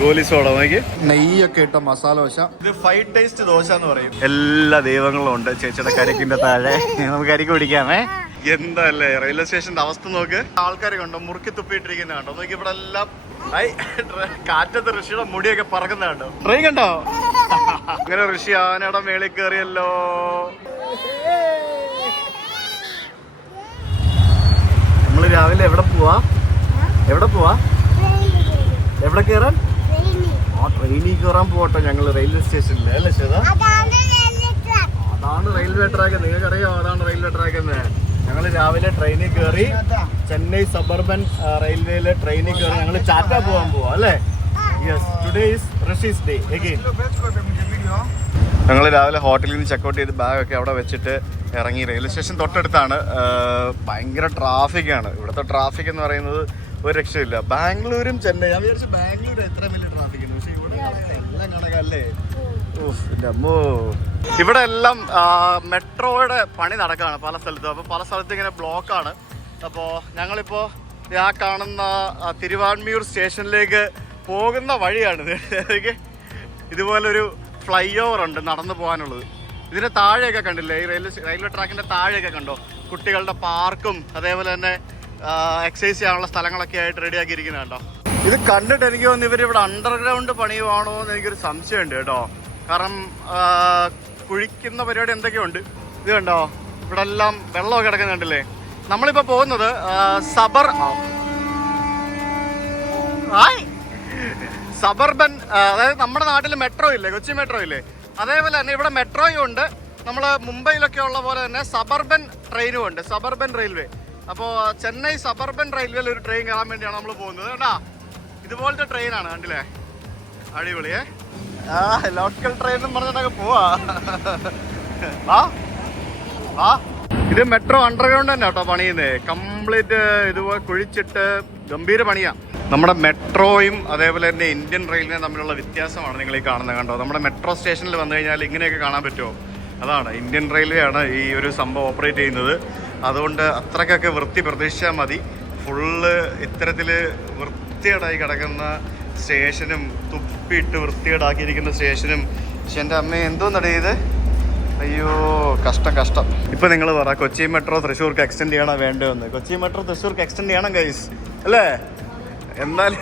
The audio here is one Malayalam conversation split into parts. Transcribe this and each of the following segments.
ഗോലി സോഡ നോക്കി. നെയ്യൊക്കെ ഇട്ട മസാല ദോശ. ഇത് ഫൈവ് ടേസ്റ്റ് ദോശ എന്ന് പറയും. എല്ലാ ദൈവങ്ങളും ഉണ്ട് ചേച്ചിയുടെ കരിക്കിന്റെ താഴെ. നമുക്ക് അരിക്ക് പിടിക്കാമേ. എന്തല്ലേ റെയിൽവേ സ്റ്റേഷന്റെ അവസ്ഥ നോക്ക്. ആൾക്കാരെ കണ്ടോ മുറുക്കി തുപ്പിയിട്ടിരിക്കുന്ന കണ്ടോ? നോക്കി ഇവിടെ എല്ലാം കാറ്റത്ത് ഋഷിയുടെ മുടിയൊക്കെ പറക്കുന്ന കണ്ടോ? ട്രെയിൻ കണ്ടോ? അങ്ങനെ ഋഷി ആനയുടെ മേളിൽ കയറിയല്ലോ. നമ്മൾ രാവിലെ എവിടെ പോവാ? എവിടെ പോവാ? എവിടെ കയറാൻ ആ ട്രെയിനിൽ കയറാൻ പോട്ടെ ഞങ്ങൾ റെയിൽവേ സ്റ്റേഷനിൽ അല്ലേ ശ്വേത? അതാണ് റെയിൽവേ ട്രാക്ക് നിങ്ങൾക്ക് അറിയാം അതാണ് റെയിൽവേ ട്രാക്ക് എന്ന്? ഞങ്ങൾ രാവിലെ ട്രെയിനിൽ കയറി ചെന്നൈ സബർബൻ റെയിൽവേയിലെ ട്രെയിനിൽ കയറി ഞങ്ങൾ ചാറ്റ പോകാൻ പോവാ അല്ലേ? Yes today is Rashi's day again ഞങ്ങൾ രാവിലെ ഹോട്ടലിൽ നിന്ന് ചെക്കൗട്ട് ചെയ്ത് ബാഗൊക്കെ അവിടെ വെച്ചിട്ട് ഇറങ്ങി. റെയിൽവേ സ്റ്റേഷൻ തൊട്ടടുത്താണ്. ഭയങ്കര ട്രാഫിക്കാണ് ഇവിടുത്തെ ട്രാഫിക് എന്ന് പറയുന്നത് ഒരു രക്ഷയില്ല. ബാംഗ്ലൂരും ചെന്നൈ. ഞാൻ വിചാരിച്ചു ബാംഗ്ലൂർ എത്ര വലിയ ട്രാഫിക് അമ്മോ. ഇവിടെ എല്ലാം മെട്രോയുടെ പണി നടക്കുകയാണ് പല സ്ഥലത്തും. അപ്പോൾ പല സ്ഥലത്തും ഇങ്ങനെ ബ്ലോക്കാണ്. അപ്പോൾ ഞങ്ങളിപ്പോൾ ആ കാണുന്ന തിരുവാൻമിയൂർ സ്റ്റേഷനിലേക്ക് പോകുന്ന വഴിയാണിത് ഇതുപോലൊരു ഫ്ലൈ ഓവർ ഉണ്ട് നടന്നു പോകാനുള്ളത്. ഇതിന്റെ താഴെയൊക്കെ കണ്ടില്ലേ? ഈ റെയിൽവേ റെയിൽവേ ട്രാക്കിന്റെ താഴെയൊക്കെ കണ്ടോ? കുട്ടികളുടെ പാർക്കും അതേപോലെ തന്നെ എക്സസൈസ് ചെയ്യാനുള്ള സ്ഥലങ്ങളൊക്കെ ആയിട്ട് റെഡിയാക്കി ഇരിക്കുന്നത് കണ്ടോ? ഇത് കണ്ടിട്ട് എനിക്ക് തോന്നുന്നു ഇവർ ഇവിടെ അണ്ടർഗ്രൗണ്ട് പണിയുവാണോ എന്ന് എനിക്കൊരു സംശയമുണ്ട് കേട്ടോ. കാരണം കുഴിക്കുന്ന പരിപാടി എന്തൊക്കെയുണ്ട്? ഇത് കണ്ടോ? ഇവിടെ എല്ലാം വെള്ളമൊക്കെ കിടക്കുന്നുണ്ടല്ലേ നമ്മളിപ്പോ പോകുന്നത് സബർ സബർബൻ അതായത് നമ്മുടെ നാട്ടിൽ മെട്രോ ഇല്ലേ? കൊച്ചി മെട്രോ ഇല്ലേ? അതേപോലെ തന്നെ ഇവിടെ മെട്രോയും ഉണ്ട്. നമ്മൾ മുംബൈയിലൊക്കെ ഉള്ള പോലെ തന്നെ സബർബൻ ട്രെയിനും ഉണ്ട്. Suburban railway. അപ്പോൾ ചെന്നൈ സബർബൻ റെയിൽവേയിൽ ഒരു ട്രെയിൻ കയറാൻ വേണ്ടിയാണ് നമ്മൾ പോകുന്നത്. കേട്ടാ ഇതുപോലത്തെ ട്രെയിനാണ് കണ്ടില്ലേ? അടിപൊളിയേ. ആ ലോക്കൽ ട്രെയിൻ എന്ന് പറഞ്ഞിട്ടൊക്കെ പോവാ. ആ ആ ഇത് മെട്രോ അണ്ടർഗ്രൗണ്ട് തന്നെ കേട്ടോ പണിയുന്നേ. കംപ്ലീറ്റ് ഇതുപോലെ കുഴിച്ചിട്ട് ഗംഭീര പണിയാ. നമ്മുടെ മെട്രോയും അതേപോലെ തന്നെ ഇന്ത്യൻ റെയിൽവേയും തമ്മിലുള്ള വ്യത്യാസമാണ് നിങ്ങൾ ഈ കാണുന്നത് കണ്ടോ? നമ്മുടെ മെട്രോ സ്റ്റേഷനിൽ വന്നു കഴിഞ്ഞാൽ ഇങ്ങനെയൊക്കെ കാണാൻ പറ്റുമോ? അതാണ് ഇന്ത്യൻ റെയിൽവേ ആണ് ഈ ഒരു സംഭവം ഓപ്പറേറ്റ് ചെയ്യുന്നത്. അതുകൊണ്ട് അത്രക്കൊക്കെ വൃത്തി പ്രതീക്ഷിച്ചാൽ മതി. ഫുള്ള് ഇത്തരത്തിൽ വൃത്തികേടായി കിടക്കുന്ന സ്റ്റേഷനും തുപ്പിയിട്ട് വൃത്തികേടാക്കിയിരിക്കുന്ന സ്റ്റേഷനും. പക്ഷെ എന്റെ അമ്മ എന്തോന്നടേ ഇത്? അയ്യോ കഷ്ടം കഷ്ടം. ഇപ്പം നിങ്ങൾ പറ കൊച്ചി മെട്രോ തൃശ്ശൂർക്ക് എക്സ്റ്റെൻഡ് ചെയ്യണോ വേണ്ടതെന്ന് കൊച്ചി മെട്രോ തൃശ്ശൂർക്ക് എക്സ്റ്റെൻഡ് ചെയ്യണം ഗൈസ് അല്ലേ? എന്നാലേ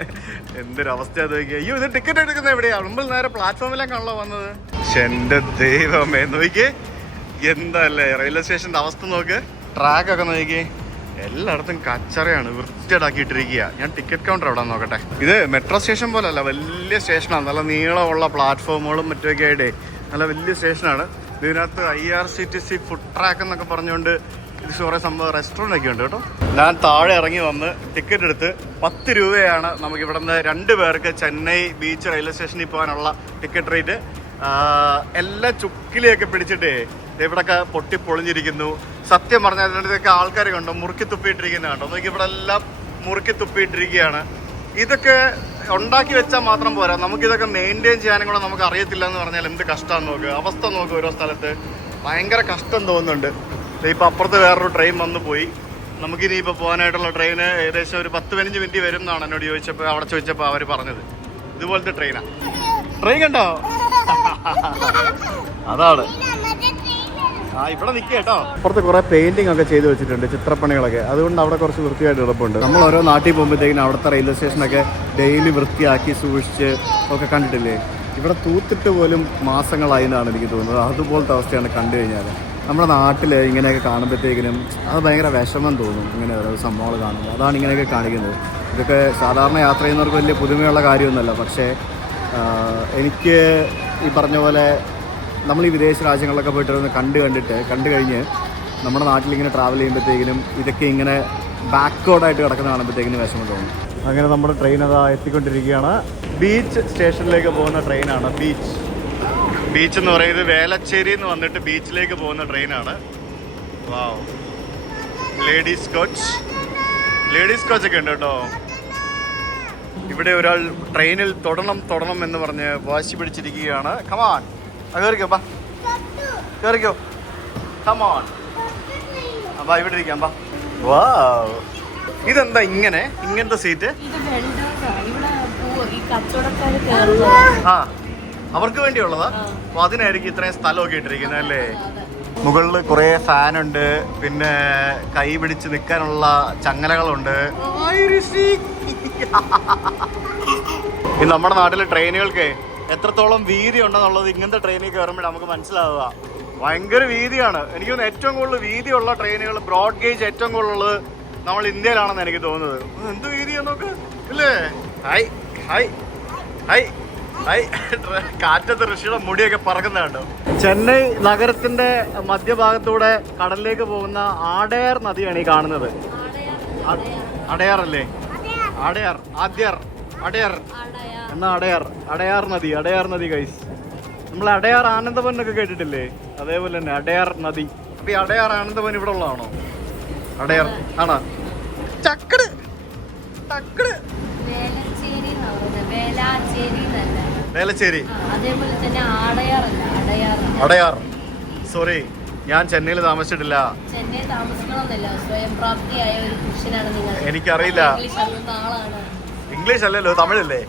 എന്തൊരവസ്ഥ അത് നോക്കിയാ. അയ്യോ ഇത് ടിക്കറ്റ് എടുക്കുന്ന എവിടെയാണ് മുമ്പിൽ നേരെ പ്ലാറ്റ്ഫോമിലേക്കാണല്ലോ വന്നത്. പക്ഷെ എന്റെ ദൈവമേ നോക്കിയേ. എന്തല്ലേ റെയിൽവേ സ്റ്റേഷന്റെ അവസ്ഥ നോക്ക്. ട്രാക്ക് ഒക്കെ നോക്കിയേ. എല്ലായിടത്തും കച്ചറയാണ് വൃത്തിയടാക്കിയിട്ടിരിക്കുക ഞാൻ ടിക്കറ്റ് കൗണ്ടർ എവിടെ നോക്കട്ടെ? ഇത് മെട്രോ സ്റ്റേഷൻ പോലല്ല വലിയ സ്റ്റേഷനാണ് നല്ല നീളമുള്ള പ്ലാറ്റ്ഫോമുകളും മറ്റൊക്കെ ആയിട്ട് നല്ല വലിയ സ്റ്റേഷനാണ് ഇതിനകത്ത് I R C T C food track എന്നൊക്കെ പറഞ്ഞുകൊണ്ട് ഇത് കുറേ സംഭവം റെസ്റ്റോറന്റ് ഒക്കെ ഉണ്ട് കേട്ടോ. ഞാൻ താഴെ ഇറങ്ങി വന്ന് ടിക്കറ്റ് എടുത്ത് പത്ത് രൂപയാണ് നമുക്ക് ഇവിടെ രണ്ട് പേർക്ക് ചെന്നൈ ബീച്ച് റെയിൽവേ സ്റ്റേഷനിൽ പോകാനുള്ള ടിക്കറ്റ് റേറ്റ് എല്ലാ ചുക്കിലെയൊക്കെ പിടിച്ചിട്ട് ഇവിടൊക്കെ പൊട്ടി പൊളിഞ്ഞിരിക്കുന്നു സത്യം പറഞ്ഞാൽ ഇതിനടുത്തൊക്കെ ആൾക്കാർ കണ്ടോ മുറുക്കി തുപ്പിയിട്ടിരിക്കുന്ന കണ്ടോ? നോക്കി ഇവിടെ എല്ലാം മുറുക്കി തുപ്പിയിട്ടിരിക്കുകയാണ്. ഇതൊക്കെ ഉണ്ടാക്കി വെച്ചാൽ മാത്രം പോരാ. നമുക്കിതൊക്കെ മെയിന്റെയിൻ ചെയ്യാനും കൂടെ നമുക്ക് അറിയത്തില്ല എന്ന് പറഞ്ഞാൽ എന്ത് കഷ്ടമാണെന്ന് നോക്കുക അവസ്ഥ നോക്കുക ഓരോ സ്ഥലത്ത്. ഭയങ്കര കഷ്ടം തോന്നുന്നുണ്ട്. ഇപ്പൊ അപ്പുറത്ത് വേറൊരു ട്രെയിൻ വന്നു പോയി. നമുക്കിനി ഇപ്പോൾ പോകാനായിട്ടുള്ള ട്രെയിന് ഏകദേശം ഒരു പത്ത് പതിനഞ്ച് മിനിറ്റ് വരും എന്നാണ് എന്നോട് ചോദിച്ചപ്പോൾ അവിടെ ചോദിച്ചപ്പോൾ അവർ പറഞ്ഞത്. ഇതുപോലത്തെ ട്രെയിനാണ് ട്രെയിൻ കണ്ടോ? അതാണ്. ആ ഇവിടെ നിൽക്കുക കേട്ടോ. കുറെ പെയിന്റിംഗ് ഒക്കെ ചെയ്തു വെച്ചിട്ടുണ്ട് ചിത്രപ്പണികളൊക്കെ. അതുകൊണ്ട് അവിടെ കുറച്ച് വൃത്തിയായിട്ട് എളുപ്പമുണ്ട് നമ്മൾ ഓരോ നാട്ടിൽ പോകുമ്പോഴത്തേക്കും അവിടുത്തെ റെയിൽവേ സ്റ്റേഷനൊക്കെ ഡെയിലി വൃത്തിയാക്കി സൂക്ഷിച്ച് ഒക്കെ കണ്ടിട്ടില്ലേ? ഇവിടെ തൂത്തിട്ട് പോലും മാസങ്ങളായി എന്നാണ് എനിക്ക് തോന്നുന്നത്. അതുപോലത്തെ അവസ്ഥയാണ് കണ്ടു കഴിഞ്ഞാൽ നമ്മുടെ നാട്ടിൽ ഇങ്ങനെയൊക്കെ കാണുമ്പോഴത്തേക്കിനും അത് ഭയങ്കര വിഷമം തോന്നും ഇങ്ങനെ ഓരോ സംഭവങ്ങൾ കാണുമ്പോൾ. അതാണ് ഇങ്ങനെയൊക്കെ കാണിക്കുന്നത്. ഇതൊക്കെ സാധാരണ യാത്ര ചെയ്യുന്നവർക്ക് വലിയ പുതുമയുള്ള കാര്യമൊന്നുമല്ല. പക്ഷേ എനിക്ക് ഈ പറഞ്ഞ പോലെ നമ്മൾ ഈ വിദേശ രാജ്യങ്ങളിലൊക്കെ പോയിട്ട് കണ്ട് കണ്ടിട്ട് കണ്ടു കഴിഞ്ഞ് നമ്മുടെ നാട്ടിലിങ്ങനെ ട്രാവൽ ചെയ്യുമ്പോഴത്തേക്കിനും ഇതൊക്കെ ഇങ്ങനെ ബാക്ക്വേർഡായിട്ട് കിടക്കുന്ന കാണുമ്പോഴത്തേക്കിനും വിഷമം തോന്നും. അങ്ങനെ നമ്മുടെ ട്രെയിൻ അതാ എത്തിക്കൊണ്ടിരിക്കുകയാണ്. ബീച്ച് സ്റ്റേഷനിലേക്ക് പോകുന്ന ട്രെയിനാണ് ബീച്ച് ബീച്ച് എന്ന് പറയുന്നത് വേലച്ചേരി എന്ന് വന്നിട്ട് ബീച്ചിലേക്ക് പോകുന്ന ട്രെയിനാണ് വാവ് ലേഡീസ് കോച്ച് ലേഡീസ് കോച്ചൊക്കെ ഉണ്ട് കേട്ടോ. ഇവിടെ ഒരാൾ ട്രെയിനിൽ തൊടണം തൊടണം എന്ന് പറഞ്ഞ് വാശി പിടിച്ചിരിക്കുകയാണ്. കമാൻ കയറിക്കോ ബാ കയറിക്കോ കമാൻ അപ്പാ ഇവിടെ ഇരിക്കാം ബാ വാ ഇതെന്താ ഇങ്ങനെ? ഇങ്ങനത്തെ സീറ്റ് ആ. അവർക്ക് വേണ്ടിയുള്ളതാ? അപ്പൊ അതിനായിരിക്കും ഇത്രയും സ്ഥലമൊക്കെ ഇട്ടിരിക്കുന്നത് അല്ലേ? മുകളിൽ കുറേ ഫാൻ ഉണ്ട് പിന്നെ കൈ പിടിച്ച് നിൽക്കാനുള്ള ചങ്ങലകളുണ്ട്. ഈ നമ്മുടെ നാട്ടിലെ ട്രെയിനുകൾക്ക് എത്രത്തോളം വീതി ഉണ്ടെന്നുള്ളത് ഇങ്ങനത്തെ ട്രെയിനിൽ കയറുമ്പോൾ നമുക്ക് മനസ്സിലാവുക. ഭയങ്കര വീതിയാണ്. എനിക്ക് തോന്നുന്നു ഏറ്റവും കൂടുതൽ വീതിയുള്ള ട്രെയിനുകൾ ബ്രോഡ് ഗേജ് ഏറ്റവും കൂടുതലുള്ളത് നമ്മൾ ഇന്ത്യയിലാണെന്ന് എനിക്ക് തോന്നുന്നത്. എന്ത് വീതിയാ നോക്ക്? ഇല്ലേ? ഹൈ ഹായ് ഹായ് ഹായ് കാറ്റത്ത് ഋഷിയുടെ മുടിയൊക്കെ പറക്കുന്നുണ്ടോ ചെന്നൈ നഗരത്തിന്റെ മധ്യഭാഗത്തൂടെ കടലിലേക്ക് പോകുന്ന ആടയാർ നദിയാണ് ഈ കാണുന്നത്. അടയാർ അല്ലേ? അടയാർ ആദ്യർ അടയാർ. എന്നാ അടയാർ? അടയാർ നദി അടയാർ നദി കൈസ് നമ്മൾ അടയാർ ആനന്ദവൻ ഒക്കെ കേട്ടിട്ടില്ലേ? അതേപോലെ തന്നെ അടയാർ നദി. അപ്പൊ ഈ അടയാർ ആനന്ദവൻ ഇവിടെ ഉള്ളതാണോ? അടയാർ ആണോ? ചക്കട് ചക്കട്. വേലച്ചേരി വേലാച്ചേരി എന്നല്ല ആടയാറല്ല അടയാർ. സോറി ഞാൻ ചെന്നൈയിൽ താമസിച്ചിട്ടില്ല. എനിക്കറിയില്ല. ഇംഗ്ലീഷ് അല്ലല്ലോ തമിഴല്ലേ?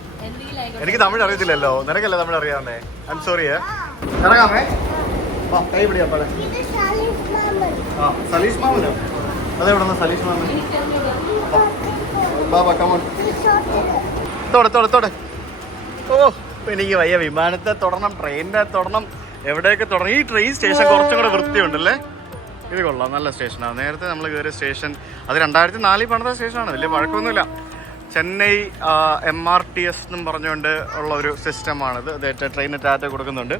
എനിക്ക് തമിഴ് അറിയത്തില്ലല്ലോ. നിനക്കല്ലേ തമിഴ് അറിയാവുന്നേ? ഐ എം സോറി ഇറങ്ങാമേ വാ, കൈ പിടിയാ പഴം ആ സലീഷ് മാമനോ? അതെവിടെ സലീഷ് മാമൻ. എനിക്കറിഞ്ഞൂടാ. ബാബാ കമോൺ തൊടെ തൊടെ തൊടെ. ഓ ഇപ്പൊ എനിക്ക് വയ്യ വിമാനത്തെ തൊടണം ട്രെയിനിനെ തൊടണം എവിടെയൊക്കെ തുടങ്ങി ഈ ട്രെയിൻ സ്റ്റേഷൻ കുറച്ചും കൂടെ വൃത്തിയുണ്ടല്ലേ? ഇത് കൊള്ളാം നല്ല സ്റ്റേഷനാണ് നേരത്തെ നമ്മൾ കയറിയ സ്റ്റേഷൻ അത് രണ്ടായിരത്തി നാലിൽ പണിത സ്റ്റേഷനാണ് വലിയ പഴക്കമൊന്നുമില്ല. Chennai M R T S എന്നും പറഞ്ഞുകൊണ്ട് ഉള്ള ഒരു സിസ്റ്റമാണിത് ഇത് ട്രെയിന് ടാറ്റ കൊടുക്കുന്നുണ്ട്.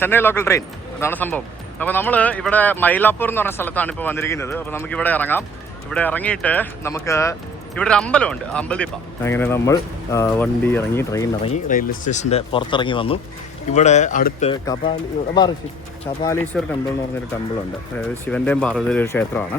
ചെന്നൈ ലോക്കൽ ട്രെയിൻ അതാണ് സംഭവം. അപ്പോൾ നമ്മൾ ഇവിടെ മൈലാപ്പൂർ എന്ന് പറഞ്ഞ സ്ഥലത്താണ് ഇപ്പോൾ വന്നിരിക്കുന്നത്. അപ്പോൾ നമുക്ക് ഇവിടെ ഇറങ്ങാം. ഇവിടെ ഇറങ്ങിയിട്ട് നമുക്ക് ഇവിടെ ഒരു അമ്പലമുണ്ട് അമ്പലദീപ അങ്ങനെ നമ്മൾ വണ്ടി ഇറങ്ങി ട്രെയിൻ ഇറങ്ങി റെയിൽവേ സ്റ്റേഷന്റെ പുറത്തിറങ്ങി വന്നു. ഇവിടെ അടുത്ത് കപാലി കപാലീശ്വർ ടെമ്പിൾ എന്ന് പറഞ്ഞൊരു ടെമ്പിളുണ്ട് അതായത് ശിവന്റെയും പാർവതിയുടെ ഒരു ക്ഷേത്രമാണ്.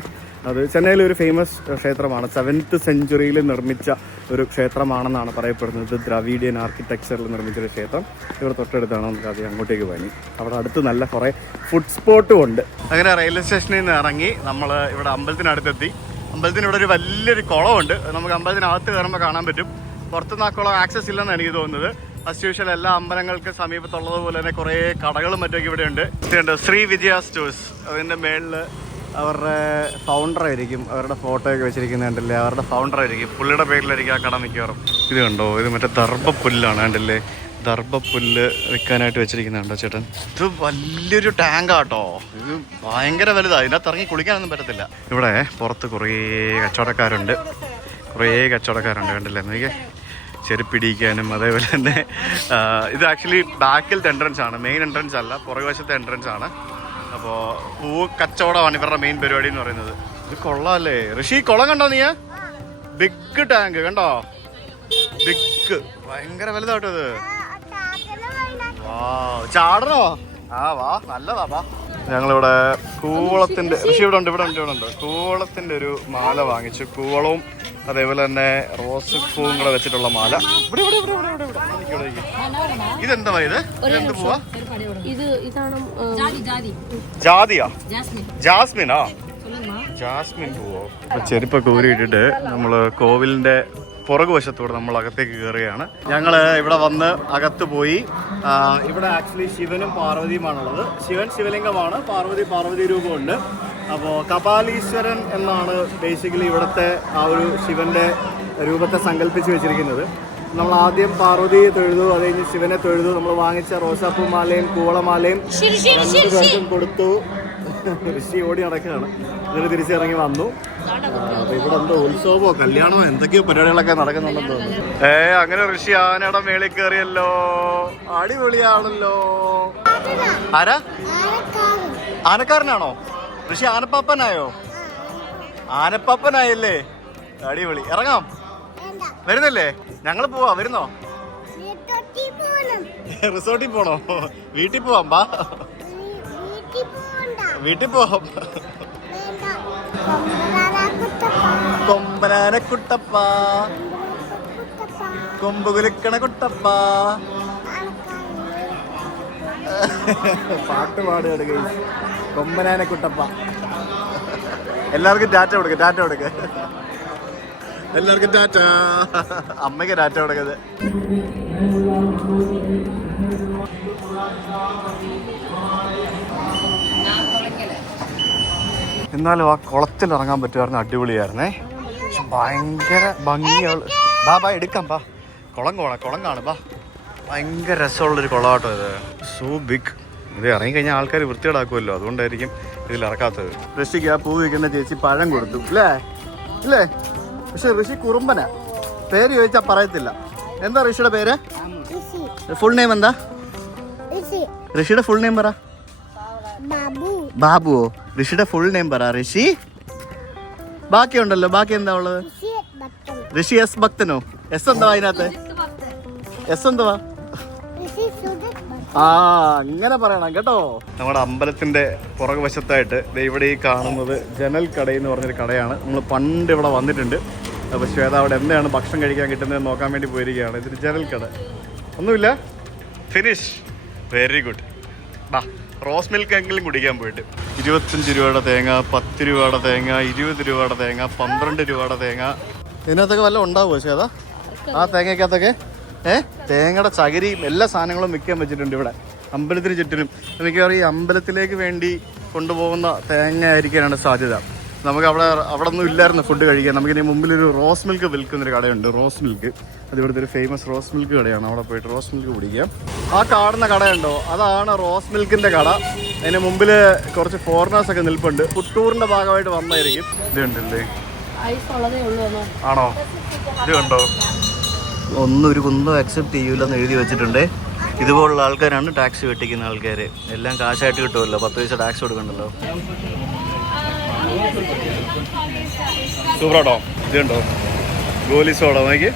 അത് ചെന്നൈയിലെ ഒരു ഫേമസ് ക്ഷേത്രമാണ്. സെവൻത്ത് സെഞ്ചുറിയിൽ നിർമ്മിച്ച ഒരു ക്ഷേത്രമാണെന്നാണ് പറയപ്പെടുന്നത്. ദ്രവീഡിയൻ ആർക്കിടെക്ചറിൽ നിർമ്മിച്ചൊരു ക്ഷേത്രം. ഇവിടെ തൊട്ടടുത്താണ് നമുക്ക് അത് അങ്ങോട്ടേക്ക് പോയി. അവിടെ അടുത്ത് നല്ല കുറേ ഫുഡ് സ്പോട്ടും ഉണ്ട്. അങ്ങനെ റെയിൽവേ സ്റ്റേഷനിൽ നിന്ന് ഇറങ്ങി നമ്മൾ ഇവിടെ അമ്പലത്തിനടുത്തെത്തി. അമ്പലത്തിന് ഇവിടെ ഒരു വലിയൊരു കുളമുണ്ട്. നമുക്ക് അമ്പലത്തിനകത്ത് കയറുമ്പോൾ കാണാൻ പറ്റും. പുറത്തുനിന്ന് ആ കുളം ആക്സസ് ഇല്ലെന്ന് എനിക്ക് തോന്നുന്നത്. ഫസ്റ്റ് യൂഷ്വൽ എല്ലാ അമ്പലങ്ങൾക്ക് സമീപത്തുള്ളതുപോലെ തന്നെ കുറേ കടകളും മറ്റൊക്കെ ഇവിടെ ഉണ്ട് ഇതുണ്ട് ശ്രീ വിജയ സ്റ്റോഴ്സ്. അതിന്റെ മേളിൽ അവരുടെ ഫൗണ്ടർ ആയിരിക്കും. അവരുടെ ഫോട്ടോ ഒക്കെ വെച്ചിരിക്കുന്നത് കണ്ടില്ലേ? അവരുടെ ഫൗണ്ടർ ആയിരിക്കും. പുള്ളിയുടെ പേരിലായിരിക്കും ആ കട മിക്കവാറും. ഇത് കണ്ടോ? ഇത് മറ്റേ ദർഭ പുല്ലാണ് കണ്ടില്ലേ? ദർഭപ്പുല്ല് വിൽക്കാനായിട്ട് വെച്ചിരിക്കുന്നുണ്ടോ ചേട്ടൻ. ഇത് വലിയൊരു ടാങ്കാട്ടോ ഇത് ഭയങ്കര വലുതാണ് ഇതിനകത്ത് ഇറങ്ങി കുളിക്കാനൊന്നും പറ്റത്തില്ല. ഇവിടെ പുറത്ത് കുറേ കച്ചവടക്കാരുണ്ട്. കുറേ കച്ചവടക്കാരുണ്ട് കണ്ടില്ലേ? നോക്കിയേ ചെരുപ്പിടിക്കാനും അതേപോലെ തന്നെ ഇത് ആക്ച്വലി ബാക്കിലത്തെ എൻട്രൻസ് ആണ്. മെയിൻ എൻട്രൻസ് അല്ല പുറകുവശത്തെ എൻട്രൻസ് ആണ്. അപ്പോൾ പൂ കച്ചവടമാണ് ഇവരുടെ മെയിൻ പരിപാടി എന്ന് പറയുന്നത്. ഇത് കൊള്ളാല്ലേ? ഋഷി കുളം കണ്ടോ നീ ബിഗ് ടാങ്ക് കണ്ടോ? ബിഗ് ഭയങ്കര വലുതാട്ടോ ഇത്. ചാടണോ? ആ വാ നല്ലതാ വാ. ഞങ്ങളിവിടെ കൂവളത്തിന്റെ ഋഷി ഇവിടെ ഉണ്ട് ഇവിടെ ഉണ്ട് ഇവിടെ ഉണ്ട് കൂവളത്തിന്റെ ഒരു മാല വാങ്ങിച്ചു. കൂവളവും അതേപോലെ തന്നെ റോസ് പൂവും കൂടെ വെച്ചിട്ടുള്ള മാല. ഇവിടെ ഇവിടെ ഇവിടെ ഇവിടെ ഇവിടെ. ഇതെന്താ ഇത്? ജാതിയാ? ജാസ്മിനാ? ജാസ്മിൻ പൂവോ? ചെരുപ്പൊക്കെ ഊരിയിട്ടിട്ട് നമ്മൾ കോവിലിന്റെ പുറകുവശത്തൂടെ നമ്മൾ അകത്തേക്ക് കയറുകയാണ്. ഞങ്ങൾ ഇവിടെ വന്ന് അകത്ത് പോയി ഇവിടെ ആക്ച്വലി ശിവനും പാർവതിയുമാണുള്ളത്. ശിവൻ ശിവലിംഗമാണ് പാർവതി പാർവതി രൂപമുണ്ട്. അപ്പോൾ കപാലീശ്വരൻ എന്നാണ് ബേസിക്കലി ഇവിടുത്തെ ആ ഒരു ശിവന്റെ രൂപത്തെ സങ്കല്പിച്ച് വെച്ചിരിക്കുന്നത്. നമ്മൾ ആദ്യം പാർവതിയെ തൊഴുതു അത് കഴിഞ്ഞ് ശിവനെ തൊഴുതു. നമ്മൾ വാങ്ങിച്ച റോസാപ്പൂ മാലയും കൂവളമാലയും രണ്ടു പേർക്കും കൊടുത്തു. ഋഷി ഓടി നടക്കുകയാണ്. എന്നിട്ട് തിരിച്ചിറങ്ങി വന്നു. അപ്പൊ ഇവിടെ എന്തോ ഉത്സവമോ കല്യാണമോ എന്തൊക്കെയോ പരിപാടികളൊക്കെ നടക്കുന്നുണ്ടെന്ന് തോന്നുന്നു. ഏ അങ്ങനെ ഋഷി ആനയുടെ മേളിൽ കയറിയല്ലോ. അടിപൊളിയാണല്ലോ. ആരാ? ആനക്കാരനാണോ? ഋഷി ആനപ്പാപ്പനായോ? ആനപ്പാപ്പനായല്ലേ? അടിപൊളി. ഇറങ്ങാം. വരുന്നില്ലേ? ഞങ്ങൾ പോവാ വരുന്നോ? റിസോർട്ടിൽ പോണോ? വീട്ടിൽ പോവാം ബാ വീട്ടിൽ പോവാം. കൊമ്പനാന കുട്ടപ്പ. കൊമ്പ് കുലുക്കണ കുട്ടപ്പ. പാട്ട് പാടുകയാണ് guys. കൊമ്പനാന കുട്ടപ്പ. എല്ലാവർക്കും ടാറ്റ കൊടുക്ക ടാറ്റ കൊടുക്ക. എല്ലാവർക്കും ടാറ്റ അമ്മയ്ക്ക് ടാറ്റ കൊടുക്കത് എന്നാലും ആ കുളത്തിൽ ഇറങ്ങാൻ പറ്റുമായിരുന്നു അടിപൊളിയായിരുന്നേ. ഭയങ്കര ഭംഗിയുള്ള ബാ ബാ എടുക്കാം ബാ. കുളം കോണ കുളം കാണും ബാ. ഭയങ്കര രസമുള്ളൊരു കുളമാട്ടോ ഇത്. സോ ബിഗ് ഇത് ഇറങ്ങിക്കഴിഞ്ഞാൽ ആൾക്കാർ വൃത്തികേടാക്കുമല്ലോ. അതുകൊണ്ടായിരിക്കും ഇതിൽ ഇറക്കാത്തത്. ഋഷിക്ക് ആ പൂ വയ്ക്കുന്ന ചേച്ചി പഴം കൊടുത്തു. അല്ലേ അല്ലേ പക്ഷെ ഋഷി കുറുമ്പനാ. പേര് ചോദിച്ചാൽ പറയത്തില്ല. എന്താ ഋഷിയുടെ പേര്? ഫുൾ നെയിം എന്താ? ഋഷിയുടെ ഫുൾ നെയിം പറ. ബാബു. ബാബുവോ? ഋഷിയുടെ ഫുൾ നെയിം പറ ഋഷി. ബാക്കിയുണ്ടല്ലോ ബാക്കി എന്താ ഉള്ളത്? ഋഷി എസ് ഭക്തനോ? എസ് എന്താ അതിനകത്ത്? എസ് എന്തുവാ? ആ അങ്ങനെ പറയണം കേട്ടോ. നമ്മുടെ അമ്പലത്തിന്റെ പുറകു വശത്തായിട്ട് ഇവിടെ ഈ കാണുന്നത് ജനൽ കട എന്ന് പറഞ്ഞൊരു കടയാണ്. നമ്മൾ പണ്ട് ഇവിടെ വന്നിട്ടുണ്ട്. അപ്പോൾ ശ്വേത അവിടെ എന്താണ് ഭക്ഷണം കഴിക്കാൻ കിട്ടുന്നത് നോക്കാൻ വേണ്ടി പോയിരിക്കുകയാണ്. ഇതൊരു ജനൽ കട. ഒന്നുമില്ല? ഫിനിഷ് വെരി ഗുഡ് ബാ റോസ് മിൽക്ക് എങ്കിലും കുടിക്കാൻ പോയിട്ട്. ഇരുപത്തഞ്ച് രൂപയുടെ തേങ്ങ പത്ത് രൂപയുടെ തേങ്ങ ഇരുപത് രൂപയുടെ തേങ്ങ പന്ത്രണ്ട് രൂപയുടെ തേങ്ങ. ഇതിനകത്തൊക്കെ വല്ല ഉണ്ടാവുമോ അതാ? ആ തേങ്ങക്കകത്തൊക്കെ ഏഹ് തേങ്ങയുടെ ചകിരിയും എല്ലാ സാധനങ്ങളും വിൽക്കാൻ വെച്ചിട്ടുണ്ട് ഇവിടെ. അമ്പലത്തിന് ചുറ്റിനും. മിക്കവാറും ഈ അമ്പലത്തിലേക്ക് വേണ്ടി കൊണ്ടുപോകുന്ന തേങ്ങ ആയിരിക്കാനാണ് സാധ്യത. നമുക്ക് അവിടെ അവിടെ ഒന്നും ഇല്ലായിരുന്നു ഫുഡ് കഴിക്കാൻ. നമുക്കിനി മുമ്പിലൊരു റോസ് മിൽക്ക് വിൽക്കുന്നൊരു കടയുണ്ട് റോസ് മിൽക്ക് അത് ഇവിടുത്തെ ഒരു ഫേമസ് റോസ് മിൽക്ക് കടയാണ്. അവിടെ പോയിട്ട് റോസ് മിൽക്ക് കുടിക്കാം. ആ കാണുന്ന കടയുണ്ടോ? അതാണ് റോസ് മിൽക്കിന്റെ കട. അതിന് മുമ്പിൽ കുറച്ച് ഫോറിനേഴ്സ് ഒക്കെ നിൽപ്പുണ്ട്. ഫുട്ടൂറിന്റെ ഭാഗമായിട്ട് വന്നായിരിക്കും. ഇത് ഉണ്ടല്ലേ ആണോ? ഇത് കണ്ടോ? ഒന്നും ഒരു കുന്നും അക്സെപ്റ്റ് ചെയ്യൂലെന്ന് എഴുതി വെച്ചിട്ടുണ്ട്. ഇതുപോലുള്ള ആൾക്കാരാണ് ടാക്സ് വെട്ടിക്കുന്ന ആൾക്കാർ എല്ലാം കാശായിട്ട് കിട്ടുമല്ലോ. പത്ത് പൈസ ടാക്സ് കൊടുക്കണ്ടല്ലോ. സൂപ്പറാട്ടോ. ഇതുണ്ടോ? ഗോലി സോഡ നോക്കി.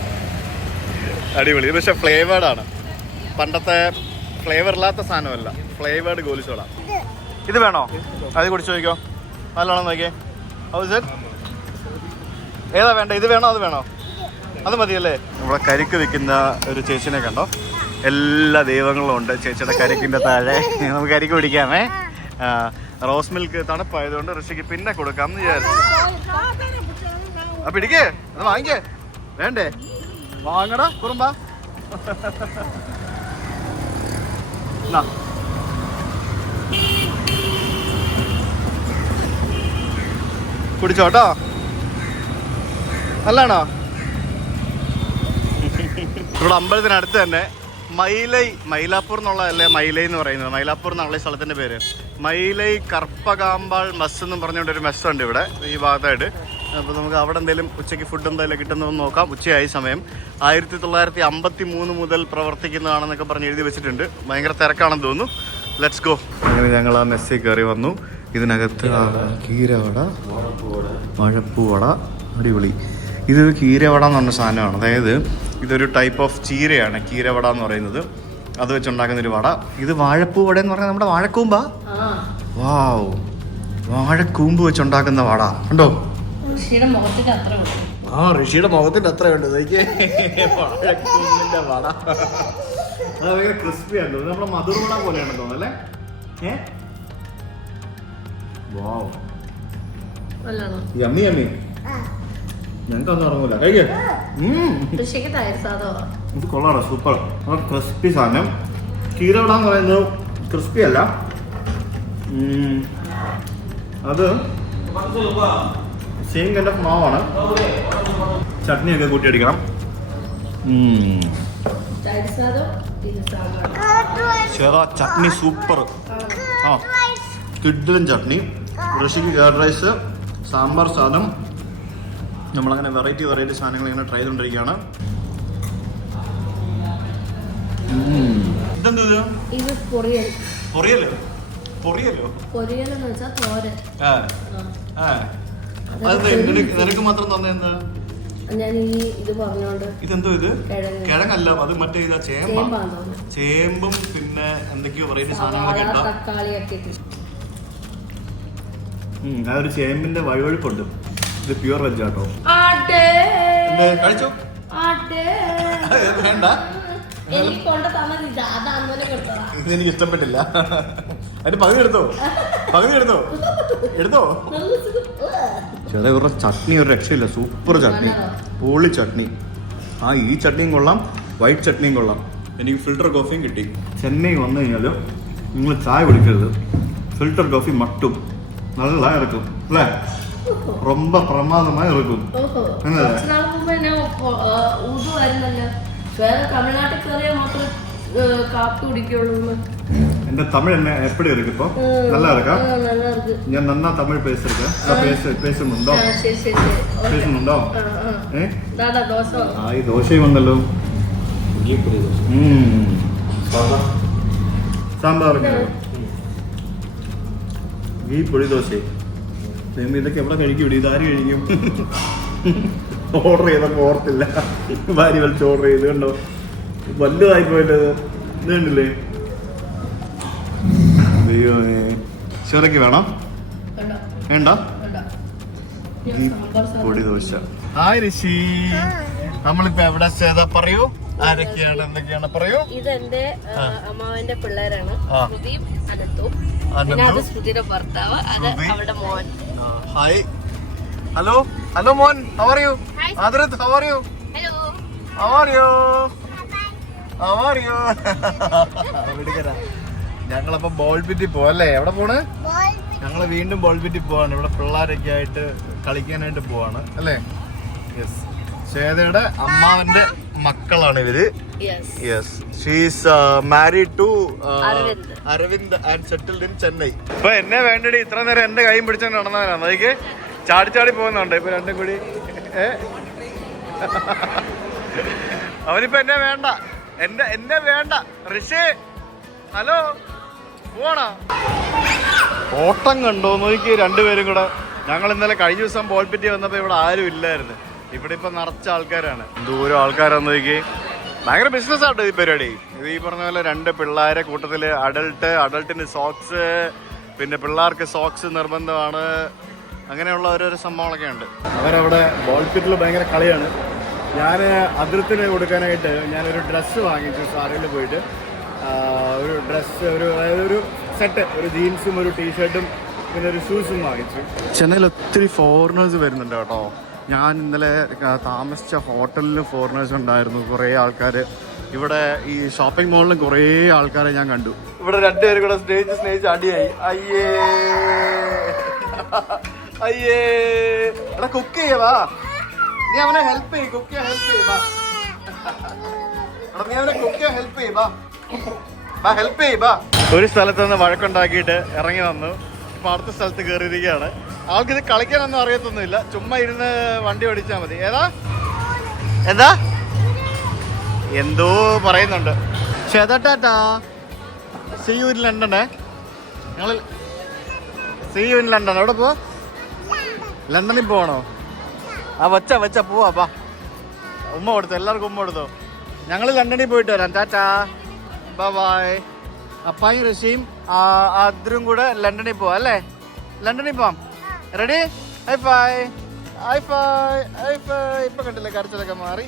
അടിപൊളി. ഇത് പക്ഷെ ഫ്ലേവേർഡ് ആണ്. പണ്ടത്തെ ഫ്ലേവർ ഇല്ലാത്ത സാധനമല്ല. ഫ്ലേവേർഡ് ഗോലി സോഡ. ഇത് വേണോ? അത് കുടിച്ചു നോക്കിയോ നല്ലോണം നോക്കിയേ ഹൗ സർ ഏതാ വേണ്ട? ഇത് വേണോ? അത് വേണോ? അത് മതിയല്ലേ? നമ്മളെ കരിക്ക് വിൽക്കുന്ന ഒരു ചേച്ചിനെ കണ്ടോ? എല്ലാ ദൈവങ്ങളും ഉണ്ട് ചേച്ചിയുടെ കരിക്കിന്റെ താഴെ. നമുക്ക് കരിക്ക് പിടിക്കാമേ. റോസ് മിൽക്ക് തണുപ്പായതുകൊണ്ട് ഋഷിക്ക് പിന്നെ കൊടുക്കാം ആ പിടിക്കേ. അത് വാങ്ങിക്കേ. വേണ്ടേ? വാങ്ങടാ കുറുമ്പ. കുടിച്ചോട്ടോ? നല്ലാണോ? ഇവിടെ അമ്പലത്തിനടുത്ത് തന്നെ മൈലൈ മൈലാപ്പൂർ എന്നുള്ളതല്ലേ മൈലൈ എന്ന് പറയുന്നത്. മൈലാപ്പൂർ എന്നുള്ള സ്ഥലത്തിന്റെ പേര്. മൈലൈ കർപ്പകാമ്പാൾ മെസ് എന്ന് പറഞ്ഞുകൊണ്ട് ഒരു മെസ്സ് ഉണ്ട് ഇവിടെ ഈ ഭാഗത്തായിട്ട്. അപ്പോൾ നമുക്ക് അവിടെ എന്തെങ്കിലും ഉച്ചയ്ക്ക് ഫുഡ് എന്തെങ്കിലും കിട്ടുന്നതെന്ന് നോക്കാം. ഉച്ചയായി സമയം. ആയിരത്തി തൊള്ളായിരത്തി അമ്പത്തി മൂന്ന് മുതൽ പ്രവർത്തിക്കുന്നതാണെന്നൊക്കെ പറഞ്ഞ് എഴുതി വെച്ചിട്ടുണ്ട്. ഭയങ്കര തിരക്കാണെന്ന് തോന്നുന്നു. ലെറ്റ്സ് ഗോ അങ്ങനെ ഞങ്ങൾ ആ മെസ്സിൽ കയറി വന്നു. ഇതിനകത്ത് കീരവട മഴപ്പൂവട അടിപൊളി. ഇത് കീരവട എന്ന് പറഞ്ഞ സാധനമാണ്. അതായത് ഇതൊരു ടൈപ്പ് ഓഫ് ചീരയാണ്. കീരവട എന്ന് പറയുന്നത്. അത് വെച്ചുണ്ടാക്കുന്ന ഒരു വട. ഇത് വാഴപ്പൂ വട എന്ന് പറഞ്ഞാൽ നമ്മുടെ വാഴക്കൂമ്പ? ആ. വാവ്. വാഴക്കൂമ്പ് വെച്ചുണ്ടാക്കുന്ന വട. ഉണ്ടോ ആ ഋഷിയുടെ മുഖത്തിന്റെ അത്ര ഉണ്ട് വാഴക്കൂമ്പിന്റെ വട. അത് ഭയങ്കര ക്രിസ്പി ആണ് തോന്നുന്നു. നമ്മുടെ മധുരവട പോലെയാണ് തോന്നുന്നല്ലേ ഏ? വാവ്. യമ്മി യമ്മി ഞങ്ങൾക്കൊന്നും ഇറങ്ങൂല. കഴിക്കേ. ഋഷിക്ക് തൈര് സാധനമാ ഇത് കൊള്ളാറോ സൂപ്പർ ക്രിസ്പി സാധനം. കീരവട എന്ന് പറയുന്നത് ക്രിസ്പി അല്ല. ഉം, അത് സെയിം കണ്ട മാവാണ്. ചട്നിയൊക്കെ സാധം ഇത് ചേറാ ചട്നി സൂപ്പർ. ആ കിഡിലും ചട്നി ഋഷിക്ക് കേർഡ് റൈസ് സാമ്പാർ സാധനം. നമ്മളങ്ങനെ വെറൈറ്റി വെറൈറ്റി സാധനങ്ങൾ ഇങ്ങനെ ട്രൈ ചെയ്തുകൊണ്ടിരിക്കുകയാണ് ഇതെന്ത് ഇത് ഇത് പൊറിയൽ പൊറിയല്ലോ എന്ന് വെച്ചാൽ തോരൻ. നിനക്ക് മാത്രം തന്നെ ഞാൻ ഈ ഇത് പറഞ്ഞോണ്ട് ഇതെന്തോ ഇത്? കിഴങ്ങ്. കിഴങ്ങല്ല അത് മറ്റേ ഇതാ ചേമ്പ. ചേമ്പും പിന്നെ എന്തൊക്കെയോ വെറൈറ്റി സവാള സാധനങ്ങളൊക്കെ ഇട്ടാ. തക്കാളിയൊക്കെ ചേമ്പിന്റെ വഴിവഴിപ്പുണ്ട്. ഇത് പ്യുവർ വെജ് ആട്ടോ. ആട്ടെ. കഴിച്ചോ? വേണ്ട. എനിക്ക് കൊണ്ട് തന്നത് ഇത് അത് അങ്ങനെ കൊടുത്തതാ ഇത് എനിക്ക് ഇഷ്ടപ്പെട്ടില്ല അതിന്റെ പകുതി എടുത്തോ പകുതി എടുത്തോ എടുത്തോ നല്ല സുഖം. ഉവ്വ്. ചെറിയ ഒരു ചട്നി ഒരു രക്ഷയില്ല സൂപ്പർ ചട്നി നല്ലതാ. പൊളി ചട്നി ആ ഈ ചട്നിയും കൊള്ളാം വൈറ്റ് ചട്നിയും കൊള്ളാം എനിക്ക് ഫിൽറ്റർ കോഫിയും കിട്ടി ചെന്നൈ വന്നു കഴിഞ്ഞാൽ നിങ്ങൾ ചായ കുടിക്കരുത് ഫിൽറ്റർ കോഫി മട്ടും നല്ല ഇറക്കും അല്ലേ ரொம்ப പ്രമാദമായി ഇറക്കും വേറെ തമിഴ്നാട്ടിൽ കയറിയാൽ മാത്രം കാപ്പി കുടിക്കുള്ളൂ എന്റെ தமிழ் என்ன எப்படி இருக்கு இப்போ நல்லா இருக்கா நல்லா இருக்கு ഞാൻ നന്നാ തമിഴ് പേസിരിക്കാം പേസ് പേസുന്നുണ്ടോ പേസുന്നുണ്ടോ ആ ഈ ദോശയും ഉണ്ടല്ലോ. സാമ്പാർ? ഈ പൊടി ദോശ. ഇതൊക്കെ എവിടെ കഴിക്കും? ഇവിടെ ഇതാര് കഴിക്കും? ഓർഡർ ചെയ്തപ്പോ ഓർത്തില്ല. ഭാര്യ വലിച്ച് ഓർഡർ ചെയ്ത് കണ്ടോ? വലുതായി പോയിട്ട് ഇത് കണ്ടില്ലേ? ദൈവമേ. ശിവരക്ക് വേണം? വേണ്ട. പൊടി ദോശ. ഹായ് ഋഷി. നമ്മളിപ്പോ എവിടെ ചെയ്താ പറയൂ? ആരൊക്കെയാണ്? എന്തൊക്കെയാണ് പറയൂ? ഇതെന്റെ അമ്മാവന്റെ പിള്ളേരാണ്. ആ. അനന്തു. പിന്നെ അത് ശ്രുതിയുടെ ഭർത്താവ്. അത് അവരുടെ മോൻ. ഹായ്. ഹലോ? ഹലോ മോൻ how are you Hi. ആദരത് how are you hello how are you how are you ഞങ്ങളപ്പോ ball പിറ്റി പോവല്ലേ? എവിടെ പോണ്? ഞങ്ങൾ വീണ്ടും ബോൾ പിറ്റി പോവാണ്. ഇവിടെ പിള്ളേരൊക്കെ ആയിട്ട് കളിക്കാനായിട്ട് പോവാണ്. അല്ലേ? യെസ് ശ്വേതയുടെ അമ്മാവന്റെ മക്കളാണ് ഇവർ. Yes she's married to Aravind. And settled in Chennai ഇപ്പൊ എന്നെ വേണ്ടടി. ഇത്ര നേരം എന്റെ കൈയും പിടിച്ചോണ്ട് നടന്നവനാണ് അതൊക്കെ ചാടി ചാടി പോകുന്നുണ്ട് ഇപ്പൊ രണ്ടും കൂടി. ഏ? അവനിപ്പോ എന്നെ വേണ്ട. എന്നെ എന്നെ വേണ്ട. ഋഷി ഹലോ പോണ ഓട്ടം കണ്ടോ? നോക്കി രണ്ടുപേരും കൂടെ. ഞങ്ങൾ ഇന്നലെ കഴിഞ്ഞ ദിവസം ബോൾപിറ്റി വന്നപ്പോ ഇവിടെ ആരും ഇല്ലായിരുന്നു. ഇവിടെ ഇപ്പൊ നിറച്ച ആൾക്കാരാണ്. ദൂരം ആൾക്കാരാന്ന് നോക്കി. ഭയങ്കര ബിസിനസ് ആട്ടോ ഈ പരിപാടി. ഇത് ഈ പറഞ്ഞ പോലെ രണ്ട് പിള്ളേരെ കൂട്ടത്തിൽ അഡൾട്ട് അഡൾട്ടിന് സോക്സ് പിന്നെ പിള്ളേർക്ക് സോക്സ് നിർബന്ധമാണ്. അങ്ങനെയുള്ള ഓരോരോ സംഭവങ്ങളൊക്കെ ഉണ്ട്. അവരവിടെ ബോൾ പിറ്റിൽ ഭയങ്കര കളിയാണ്. ഞാൻ അതിർത്തിന് കൊടുക്കാനായിട്ട് ഞാനൊരു ഡ്രസ്സ് വാങ്ങിച്ചു സാറിൽ പോയിട്ട്. ഒരു ഡ്രസ്സ് ഒരു അതായത് ഒരു സെറ്റ് ഒരു ജീൻസും ഒരു ടീഷർട്ടും പിന്നെ ഒരു ഷൂസും വാങ്ങിച്ചു. ചെന്നൈയിൽ ഒത്തിരി ഫോറിനേഴ്സ് വരുന്നുണ്ട് കേട്ടോ. ഞാൻ ഇന്നലെ താമസിച്ച ഹോട്ടലിൽ ഫോറിനേഴ്സ് ഉണ്ടായിരുന്നു കുറേ ആൾക്കാർ ഇവിടെ ഈ ഷോപ്പിംഗ് മോളിലും കുറേ ആൾക്കാരെ ഞാൻ കണ്ടു. ഇവിടെ രണ്ടുപേരും കൂടെ സ്നേഹിച്ച് സ്നേഹിച്ച് അടിയായി. അയ്യേ. അയ്യേ. എടാ കുക്ക് ചെയ്യവാ നീ അവനെ ഹെൽപ്പ് ചെയ് കുക്ക് ചെയ്യാൻ ഹെൽപ്പ് ചെയ്യ് വാ. എടാ നീ അവനെ കുക്ക് ചെയ്യാൻ ഹെൽപ്പ് ചെയ്യ് വാ. വാ ഹെൽപ്പ് ചെയ്യ് വാ. ഒരു സ്ഥലത്ത് നിന്ന് വഴക്കുണ്ടാക്കിയിട്ട് ഇറങ്ങി വന്നു. ഇപ്പൊ അടുത്ത സ്ഥലത്ത് കയറിയിരിക്കുകയാണ് ആൾക്ക് ഇത് കളിക്കാനൊന്നും അറിയത്തൊന്നുമില്ല. ചുമ്മാ ഇരുന്ന് വണ്ടി ഓടിച്ചാ മതി. ഏതാ? എന്താ? എന്തോ പറയുന്നുണ്ട്. ചേട്ടാ സി യു ലണ്ടനെ ഞങ്ങൾ സി യു ഇൻ ലണ്ടൻ എവിടെ പോ? ലണ്ടനിൽ പോകണോ? ആ വച്ച വച്ച പോവാ പാ ഉമ്മ കൊടുത്തു എല്ലാവർക്കും ഉമ്മ കൊടുത്തു. ഞങ്ങൾ ലണ്ടനിൽ പോയിട്ട് വരാം. ടാറ്റാ. ബൈ അപ്പായും ഋഷിയും അതിരും കൂടെ ലണ്ടനിൽ പോവാം അല്ലേ? ലണ്ടനിൽ പോവാം. Ready high five high five high five ഇപ്പൊ കണ്ടില്ലേ കരച്ചിലൊക്കെ മാറി.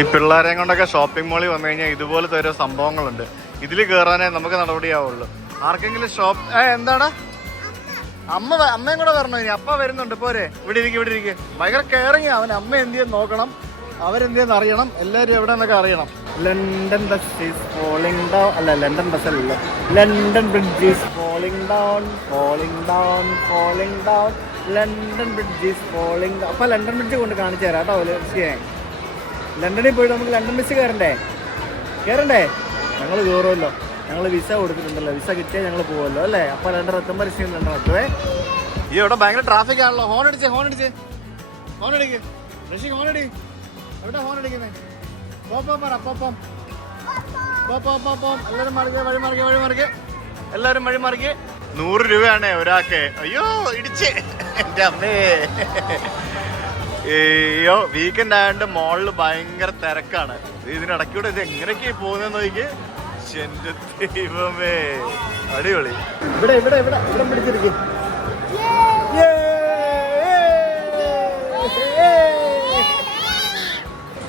ഈ പിള്ളേരെ കൊണ്ടൊക്കെ ഷോപ്പിംഗ് മോളിൽ വന്നു കഴിഞ്ഞാൽ ഇതുപോലത്തെ ഓരോ സംഭവങ്ങളുണ്ട്. ഇതിൽ കയറാനേ നമുക്ക് നടപടിയാവുള്ളൂ. ആർക്കെങ്കിലും ഷോപ്പ് ഏ എന്താടാ? അമ്മ അമ്മയും കൂടെ വരണോ ഇനി. അപ്പ വരുന്നുണ്ട്. പോരെ. ഇവിടെ ഇരിക്കും ഇവിടെ ഇരിക്കും. ഭയങ്കര കെയറിങ് അവൻ അമ്മ എന്ത് ചെയ്യുന്ന നോക്കണം. അവരെന്ത് ചെയ്യുന്ന അറിയണം. എല്ലാവരും എവിടെ നിന്നൊക്കെ അറിയണം. London bus is falling down അല്ല ലണ്ടൻ ബസ് അല്ലല്ലോ London bridge is falling down falling down falling down London bridge is falling down അപ്പൊ ലണ്ടൻ ബ്രിഡ്ജ് കൊണ്ട് കാണിച്ചു തരാം കേട്ടോ ലണ്ടനിൽ പോയിട്ട് നമുക്ക് ലണ്ടൻ ബസ് കയറണ്ടേ? കയറണ്ടേ? ഞങ്ങൾ കയറുമല്ലോ ഞങ്ങൾ വിസ കൊടുത്തിട്ടുണ്ടല്ലോ. വിസ കിട്ടിയാൽ ഞങ്ങൾ പോകുമല്ലോ അല്ലേ? അപ്പൊ ഋഷി ലണ്ടൻ എത്തുവേ ഈ ഇവിടെ ഭയങ്കര ട്രാഫിക് ആണല്ലോ. ഹോൺ അടിച്ച് ഹോൺ അടിച്ച്. ഹോൺ അടിക്ക്. റഷി ഹോൺ അടി. എവിടെ ഹോൺ അടിക്കുന്നേ? പോപ്പം പറ പോപ്പം എല്ലാവരും വഴി മറികെ വഴി മറികെ എല്ലാവരും നൂറ് രൂപയാണ് ഒരാൾക്ക്. അയ്യോ ഇടിച്ച്. എന്റെ അമ്മേ. അയ്യോ വീക്കെൻഡ് ആയതുകൊണ്ട് മോളിൽ ഭയങ്കര തിരക്കാണ്. ഇതിനിടയ്ക്കൂടെ ഇത് എങ്ങനെയൊക്കെ പോകുന്നതെന്ന് നോക്കി എന്റെ ദൈവമേ. അടിപൊളി. ഇവിടെ ഇവിടെ ഇവിടെ ഇവിടെ പിടിച്ചിരിക്കും.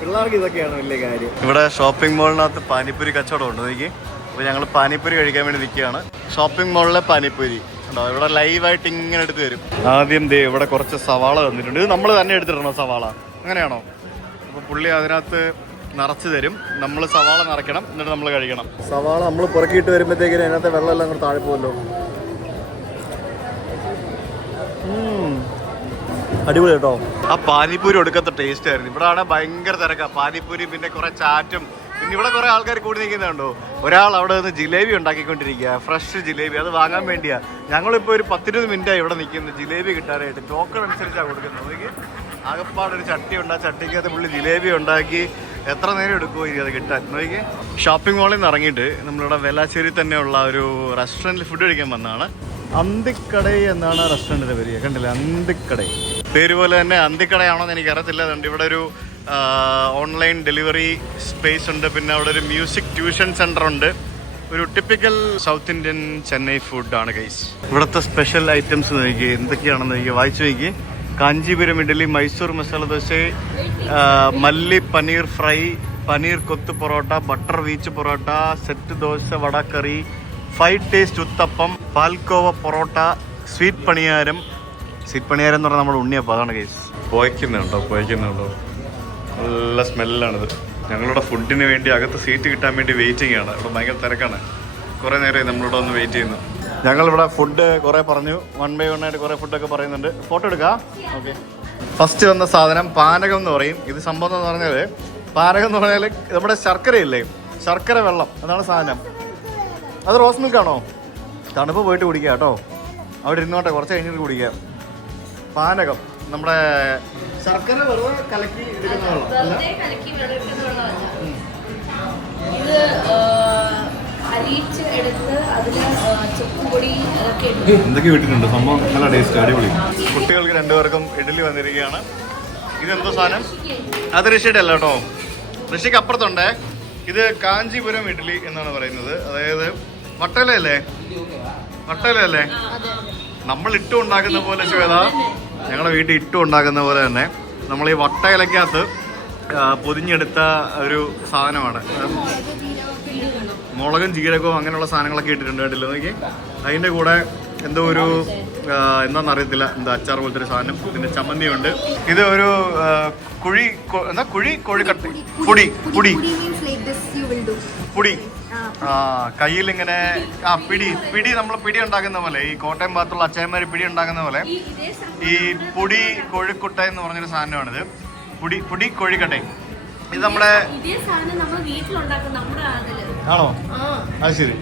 പിള്ളേർക്ക് ഇതൊക്കെയാണ് വലിയ കാര്യം. ഇവിടെ ഷോപ്പിംഗ് മോളിനകത്ത് പാനിപ്പൂരി കച്ചവടം ഉണ്ട് നോക്കി അപ്പൊ ഞങ്ങൾ പാനിപ്പൂരി കഴിക്കാൻ വേണ്ടി നിൽക്കുകയാണ്. ഷോപ്പിംഗ് മോളിലെ പാനിപ്പൂരി. ഉണ്ടോ ഇവിടെ ലൈവായിട്ട് ഇങ്ങനെ എടുത്ത് വരും ആദ്യം ദേ ഇവിടെ കുറച്ച് സവാള തന്നിട്ടുണ്ട്. ഇത് നമ്മൾ തന്നെ എടുത്തിട്ടുണ്ടോ സവാള. അങ്ങനെയാണോ? അപ്പോൾ പുള്ളി അതിനകത്ത് നിറച്ച് തരും. നമ്മൾ സവാള നിറയ്ക്കണം എന്നിട്ട് നമ്മൾ കഴിക്കണം. സവാള നമ്മൾ പുറക്കിയിട്ട് വരുമ്പോഴത്തേക്കിന് അതിനകത്ത് വെള്ളമെല്ലാം കൂടെ താഴെ പോകുമല്ലോ അടിപൊളി കേട്ടോ. ആ പാനിപ്പൂരി ഒടുക്കത്തെ ടേസ്റ്റ് ആയിരുന്നു. ഇവിടെ ആണ് ഭയങ്കര തിരക്കാ. പാനിപ്പൂരി പിന്നെ കുറെ ചാറ്റും. പിന്നെ ഇവിടെ കുറെ ആൾക്കാർ കൂടി നിൽക്കുന്നുണ്ടോ ഒരാൾ അവിടെ നിന്ന് ജിലേബി ഉണ്ടാക്കിക്കൊണ്ടിരിക്കുക ഫ്രഷ് ജിലേബി. അത് വാങ്ങാൻ വേണ്ടിയാ. ഞങ്ങളിപ്പോ ഒരു പത്തിരുപത് മിനിറ്റായി ഇവിടെ നിൽക്കുന്നത് ജിലേബി കിട്ടാനായിട്ട്. ടോക്കൺ അനുസരിച്ചാണ് കൊടുക്കുന്നത്. ആകെപ്പാടൊരു ആകപ്പാടൊരു ചട്ടി ഉണ്ട് ആ ചട്ടിക്കകത്ത് പുള്ളി ജിലേബി ഉണ്ടാക്കി എത്ര നേരം എടുക്കുമോ അത് കിട്ടാൻ? നോക്കി ഷോപ്പിംഗ് മാളിൽ നിന്ന് ഇറങ്ങിയിട്ട് നമ്മളിവിടെ വെലാശ്ശേരി തന്നെയുള്ള ഒരു റെസ്റ്റോറന്റിൽ ഫുഡ് കഴിക്കാൻ വന്നതാണ്. അന്തിക്കടൈ എന്നാണ് റെസ്റ്റോറന്റിന്റെ പേര്. കണ്ടില്ലേ? അന്തിക്കടൈ പേര് പോലെ തന്നെ അന്തിക്കടയാണോ എന്ന് എനിക്ക് അറിയത്തില്ല അതുകൊണ്ട് ഇവിടെ ഒരു ഓൺലൈൻ ഡെലിവറി സ്പേസ് ഉണ്ട്. പിന്നെ അവിടെ ഒരു മ്യൂസിക് ട്യൂഷൻ സെന്റർ ഉണ്ട്. ഒരു ടിപ്പിക്കൽ സൗത്ത് ഇന്ത്യൻ ചെന്നൈ ഫുഡാണ് കൈസ് ഇവിടുത്തെ സ്പെഷ്യൽ ഐറ്റംസ് നോക്കി എന്തൊക്കെയാണെന്ന് നോക്കി വായിച്ചു നോക്കി കാഞ്ചീപുരം ഇഡലി മൈസൂർ മസാല ദോശ മല്ലി paneer fry paneer kothu parotta butter veechu parotta set dosa vada curry five taste uttapam palkova parotta sweet paniyaram. Sweet paniyaram എന്ന് പറഞ്ഞാൽ നമ്മുടെ ഉണ്ണിയപ്പം അതാണ് കേസ് പോയ്ക്കുന്നുണ്ടോ പോയ്ക്കുന്നുണ്ടോ നല്ല സ്മെല്ലാണിത്. ഞങ്ങളുടെ ഫുഡിന് വേണ്ടി അകത്ത് സീറ്റ് കിട്ടാൻ വേണ്ടി വെയിറ്റിംഗ് ആണ്. ഇവിടെ ഭയങ്കര തിരക്കാണ്. കുറേ നേരമായി നമ്മളിവിടെ ഒന്ന് വെയിറ്റ് ചെയ്യുന്നു. ഞങ്ങളിവിടെ ഫുഡ് കുറേ പറഞ്ഞു. വൺ ബൈ വൺ ആയിട്ട് കുറേ ഫുഡൊക്കെ പറയുന്നുണ്ട്. ഫോട്ടോ എടുക്കാം? ഓക്കെ ഫസ്റ്റ് വന്ന സാധനം പാനകം എന്ന് പറയും. ഇത് സംഭവം എന്ന് പറഞ്ഞാൽ പാനകം എന്ന് പറഞ്ഞാൽ നമ്മുടെ ശർക്കരയില്ലേ ശർക്കര വെള്ളം. അതാണ് സാധനം. അത് റോസ് മിൽക്ക് ആണോ? തണുപ്പ് പോയിട്ട് കുടിക്കുക കേട്ടോ. അവിടെ ഇരുന്നോട്ടെ കുറച്ച് കഴിഞ്ഞിട്ട് കുടിക്കുക. പാനകം. നമ്മുടെ ശർക്കര വെറുതെ കലക്കി എടുക്കുന്ന വെള്ളം. ഇത് അരിയിച്ച് എടുത്ത് അതിൽ ചുക്കുപൊടി എന്തൊക്കെ വിട്ടിട്ടുണ്ട് സംഭവം നല്ല ടേസ്റ്റ് അടിപൊളി. കുട്ടികൾക്ക് രണ്ടുപേർക്കും ഇഡലി വന്നിരിക്കുകയാണ്. ഇതെന്തോ സാധനം? അത് ഋഷിയുടെ അല്ല കേട്ടോ. ഋഷിക്ക് അപ്പുറത്തുണ്ടേ. ഇത് കാഞ്ചീപുരം ഇഡ്ഡലി എന്നാണ് പറയുന്നത്. അതായത് വട്ടലല്ലേ വട്ടലല്ലേ നമ്മൾ ഇട്ടു ഉണ്ടാക്കുന്ന പോലെ ശ്വേത ഞങ്ങളുടെ വീട്ടിൽ ഇട്ടു ഉണ്ടാക്കുന്ന പോലെ തന്നെ നമ്മൾ ഈ വട്ടയിലക്കകത്ത് പൊതിഞ്ഞെടുത്ത ഒരു സാധനമാണ്. മുളകും ജീരകവും അങ്ങനെയുള്ള സാധനങ്ങളൊക്കെ ഇട്ടിട്ടുണ്ട് കേട്ടില്ല നോക്കി? അതിന്റെ കൂടെ എന്തോ ഒരു എന്താണെന്ന് അറിയത്തില്ല എന്താ അച്ചാർ പോലത്തെ ഒരു സാധനം. പിന്നെ ചമ്മന്തിയുണ്ട്. ഇത് ഒരു കുഴി എന്താ? കുഴി കോഴിക്കട്ടി. പൊടി പൊടി. പൊടി ആ. കയ്യിൽ ഇങ്ങനെ ആ പിടി പിടി നമ്മൾ പിടി ഉണ്ടാക്കുന്ന പോലെ ഈ കോട്ടയം ഭാഗത്തുള്ള അച്ചായന്മാർ പിടി ഉണ്ടാക്കുന്ന പോലെ ഈ പുടി ഈ പൊടി കോഴിക്കുട്ട എന്ന് പറഞ്ഞൊരു സാധനമാണിത്. പൊടി പൊടി കോഴിക്കട്ടെ. ഇത് നമ്മുടെ ആണോ? അത് ശരി.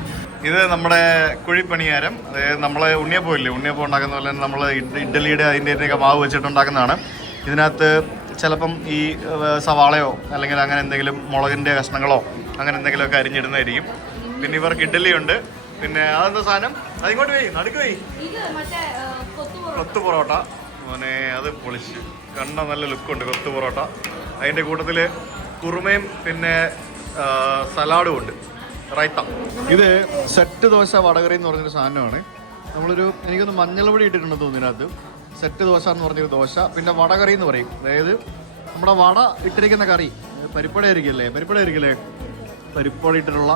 ഇത് നമ്മുടെ കുഴിപ്പണിയാരം. അതായത് നമ്മളെ ഉണ്ണിയപ്പം ഇല്ലേ ഉണ്ണിയപ്പം ഉണ്ടാക്കുന്ന പോലെ തന്നെ നമ്മൾ ഇഡ്ഡലിയുടെ അതിന്റെയൊക്കെ മാവ് വെച്ചിട്ട് ഉണ്ടാക്കുന്നതാണ് ഇതിനകത്ത് ചിലപ്പം ഈ സവാളയോ അല്ലെങ്കിൽ അങ്ങനെ എന്തെങ്കിലും മുളകിന്റെ കഷ്ണങ്ങളോ അങ്ങനെ എന്തെങ്കിലുമൊക്കെ അരിഞ്ഞിടുന്നതായിരിക്കും. പിന്നെ ഇവർക്ക് ഇഡ്ഡലി ഉണ്ട് പിന്നെ അതെന്താ സാധനം? അതിങ്ങോട്ട് പോയി നടുക്ക് പോയി കൊത്തു പൊറോട്ട. മോനെ അത് പൊളിച്ച്. കണ്ട നല്ല ലുക്കുണ്ട് കൊത്തു പൊറോട്ട. അതിന്റെ കൂട്ടത്തിൽ കുറുമയും പിന്നെ സലാഡും ഉണ്ട്. റൈത്ത. ഇത് സെറ്റ് ദോശ വടകറി എന്ന് പറഞ്ഞൊരു സാധനമാണ്. നമ്മളൊരു എനിക്കൊന്ന് മഞ്ഞൾപൊടി ഇട്ടിട്ടുണ്ട് ഇതിനകത്ത്. സെറ്റ് ദോശ എന്ന് പറഞ്ഞൊരു ദോശ. പിന്നെ വടകറി എന്ന് പറയും. അതായത് നമ്മുടെ വട ഇട്ടിരിക്കുന്ന കറി. പരിപ്പട ആയിരിക്കില്ലേ? പരിപ്പട ആയിരിക്കില്ലേ? പരിപ്പട ഇട്ടിട്ടുള്ള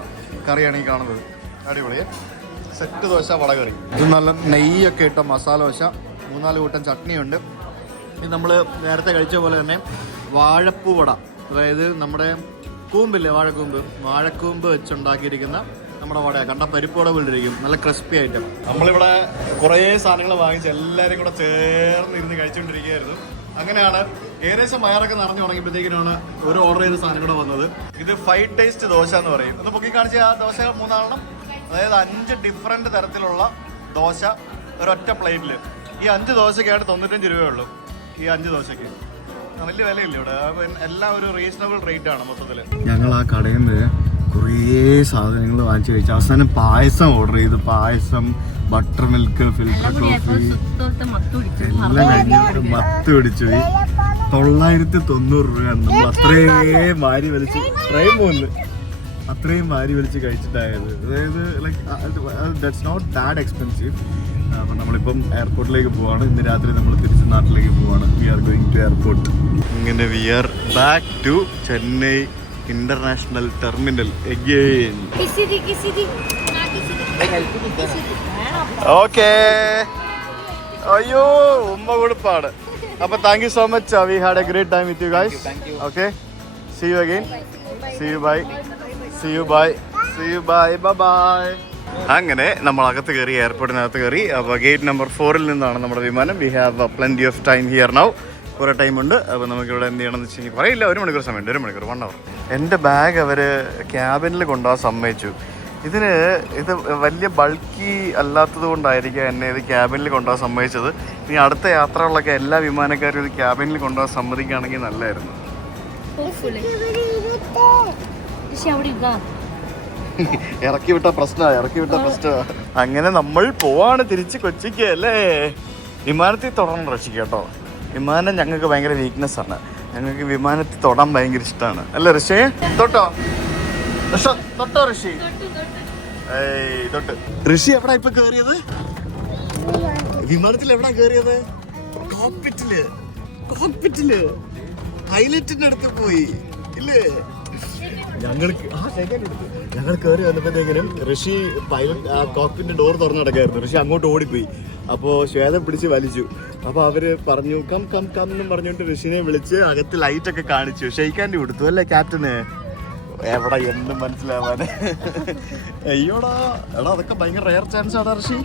കറിയാണ് ഈ കാണുന്നത്. അടിപൊളിയെ. സെറ്റ് ദോശ വടകറി. ഇത് നല്ല നെയ്യൊക്കെ ഇട്ട മസാല ദോശ. മൂന്നാൽ കൂട്ടം ചട്നിയുണ്ട്. നമ്മൾ നേരത്തെ കഴിച്ച പോലെ തന്നെ വാഴപ്പൂവട. അതായത് നമ്മുടെ കൂമ്പില്ലേ വാഴക്കൂമ്പ്? വാഴക്കൂമ്പ് വെച്ചുണ്ടാക്കിയിരിക്കുന്ന നമ്മുടെ വട കണ്ട പരിപ്പുവട വീണ്ടിരിക്കും നല്ല ക്രിസ്പി ആയിട്ട്. നമ്മളിവിടെ കുറേ സാധനങ്ങൾ വാങ്ങിച്ച് എല്ലാവരും കൂടെ ചേർന്ന് ഇരുന്ന് കഴിച്ചുകൊണ്ടിരിക്കുകയായിരുന്നു അങ്ങനെയാണ് ഏകദേശം വയറൊക്കെ നിറഞ്ഞു തുടങ്ങിയപ്പോഴത്തേക്കിനാണ് ഒരു ഓർഡർ ചെയ്ത സാധനം കൂടെ വന്നത്. ഇത് ഫൈവ് ടേസ്റ്റ് ദോശ എന്ന് പറയും. ഒന്ന് പൊക്കി കാണിച്ച ആ ദോശ മൂന്നാളെണ്ണം. അതായത് അഞ്ച് ഡിഫറെന്റ് തരത്തിലുള്ള ദോശ ഒരൊറ്റ പ്ലേറ്റിൽ ഈ അഞ്ച് ദോശക്കായിട്ട് തൊണ്ണൂറ്റഞ്ച് രൂപയേ ഉള്ളൂ. ഈ അഞ്ച് ദോശയ്ക്ക് വലിയ വിലയില്ല ഇവിടെ. എല്ലാം ഒരു റീസണബിൾ റേറ്റ് ആണ് മൊത്തത്തിൽ ഞങ്ങൾ ആ കടയിൽ നിന്ന് കുറേ സാധനങ്ങൾ വാങ്ങിച്ചു കഴിച്ചു. അവസാനം പായസം ഓർഡർ ചെയ്തു. Payasam butter milk filter coffee എല്ലാം കഴിഞ്ഞിട്ട് മത്ത് പിടിച്ചു പോയി തൊള്ളായിരത്തി തൊണ്ണൂറ് രൂപ നമ്മൾ അത്രയും വാരി വലിച്ച് ട്രെയിൻ പോകുന്നു അത്രയും വാരി വലിച്ച് കഴിച്ചിട്ടായത്. അതായത് like that's not that expensive അപ്പം നമ്മളിപ്പം എയർപോർട്ടിലേക്ക് പോവാണ്. ഇന്ന് രാത്രി നമ്മൾ തിരിച്ച് നാട്ടിലേക്ക് പോവാണ്. We are going to airport ഇങ്ങനെ we are back to Chennai international terminal again okay അയ്യോ ഉമ്മ കൊടുപ്പാട് അപ്പൊ thank you so much we had a great time with you guys okay see you again see you bye see you bye see you bye bye അങ്ങനെ നമ്മൾ അകത്ത് കയറി എയർപോർട്ടിനകത്ത് കയറി അപ്പോൾ ഗേറ്റ് നമ്പർ ഫോറിൽ നിന്നാണ് നമ്മുടെ വിമാനം. We have plenty of time here now കുറേ ടൈമുണ്ട് അപ്പോൾ നമുക്കിവിടെ എന്ത് ചെയ്യണമെന്ന് വെച്ച് കഴിഞ്ഞാൽ പറയില്ല ഒരു മണിക്കൂർ സമയമുണ്ട്. ഒരു മണിക്കൂർ വൺ അവർ എന്റെ ബാഗ് അവർ ക്യാബിനിൽ കൊണ്ടുപോകാൻ സമ്മതിച്ചു. ഇതിന് ഇത് വലിയ ബൾക്കി അല്ലാത്തത് കൊണ്ടായിരിക്കും എന്നെ ഇത് ക്യാബിനിൽ കൊണ്ടുപോകാൻ സമ്മതിച്ചത്. ഇനി അടുത്ത യാത്രകളിലൊക്കെ എല്ലാ വിമാനക്കാരും ഇത് ക്യാബിനിൽ കൊണ്ടുപോകാൻ സമ്മതിക്കുകയാണെങ്കിൽ നല്ലതായിരുന്നു ഇതാ ഇറക്കി വിട്ട പ്രശ്നമാണ് ഇറക്കി വിട്ട പ്രശ്നമാണ് അങ്ങനെ നമ്മൾ പോവാണ് തിരിച്ച് കൊച്ചിക്ക് അല്ലേ? വിമാനത്തിൽ തുടർന്ന് റഷിക്ക് കേട്ടോ. വിമാനം ഞങ്ങൾക്ക് ഭയങ്കര വീക്ക്നെസ് ആണ്. ഞങ്ങൾക്ക് വിമാനത്തിൽ തൊടാൻ ഭയങ്കര ഇഷ്ടമാണ് അല്ലേ ഋഷേ തൊട്ടോ? തൊട്ടോ ഋഷി തൊട്ട്. ഋഷി എവിടെ ഇപ്പൊ കേറിയത്? വിമാനത്തിൽ എവിടാ കേറിയത്? കോക്പിറ്റിൽ കോക്പിറ്റിൽ പൈലറ്റിന്റെ അടുത്ത് പോയി. ഇല്ലേ? എടുത്തു. ഞങ്ങൾ കയറി വന്നപ്പോഴത്തേക്കിനും ഋഷി പൈലറ്റ് ആ കോക്പിന്റെ ഡോർ തുറന്നു നടക്കായിരുന്നു. ഋഷി അങ്ങോട്ട് ഓടിപ്പോയി. അപ്പോൾ ശ്വേതം പിടിച്ച് വലിച്ചു. അപ്പോൾ അവർ പറഞ്ഞു കം കം കം എന്നും പറഞ്ഞുകൊണ്ട് ഋഷിനെ വിളിച്ച് അകത്ത് ലൈറ്റ് ഒക്കെ കാണിച്ചു. ഷെയ്ക്കാന്റെ കൊടുത്തു അല്ലേ ക്യാപ്റ്റന് എവിടെ എന്നും മനസ്സിലാവാൻ അയ്യോടാ എടാ അതൊക്കെ ഭയങ്കര റയർ ചാൻസ് ആടാ ഋഷി.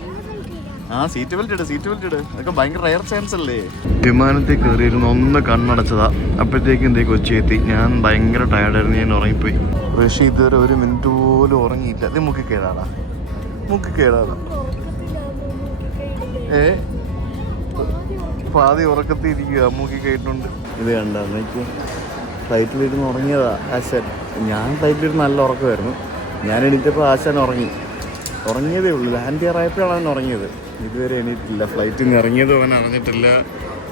ആ സീറ്റ് ബെൽറ്റ് ഇട് സീറ്റ് ബെൽറ്റ് ഇട്. അതൊക്കെ ഭയങ്കര റയർ ചാൻസ് അല്ലേ? വിമാനത്തിൽ കയറിയിരുന്നു ഒന്ന് കണ്ണടച്ചതാ അപ്പോഴത്തേക്കും എന്തേ കൊച്ചി എത്തി. ഞാൻ ഭയങ്കര ടയർഡായിരുന്നു ഞാൻ ഉറങ്ങിപ്പോയി. പക്ഷേ ഇതുവരെ ഒരു മിനിറ്റ് പോലും ഉറങ്ങിയില്ല. അത് മുക്കി കേടാടാ. മുക്കി കേടാടാ ഏ? പാതി ഉറക്കത്തിരിക്കുക മൂക്കി കേട്ടിട്ടുണ്ട്. ഇത് കണ്ട എനിക്ക് ഫ്ലൈറ്റിലിരുന്ന് ഉറങ്ങിയതാ ആശാൻ. ഞാൻ ഫ്ലൈറ്റിലിരുന്ന് നല്ല ഉറക്കമായിരുന്നു. ഞാൻ എണീറ്റപ്പോൾ ആശാൻ ഉറങ്ങി. ഉറങ്ങിയതേ ഉള്ളൂ. ലാൻഡ് അവൻ ഉറങ്ങിയത്. ഇതുവരെ എണീറ്റില്ല. ഫ്ലൈറ്റിൽ നിന്ന് ഇറങ്ങിയത് അവൻ അറിഞ്ഞിട്ടില്ല.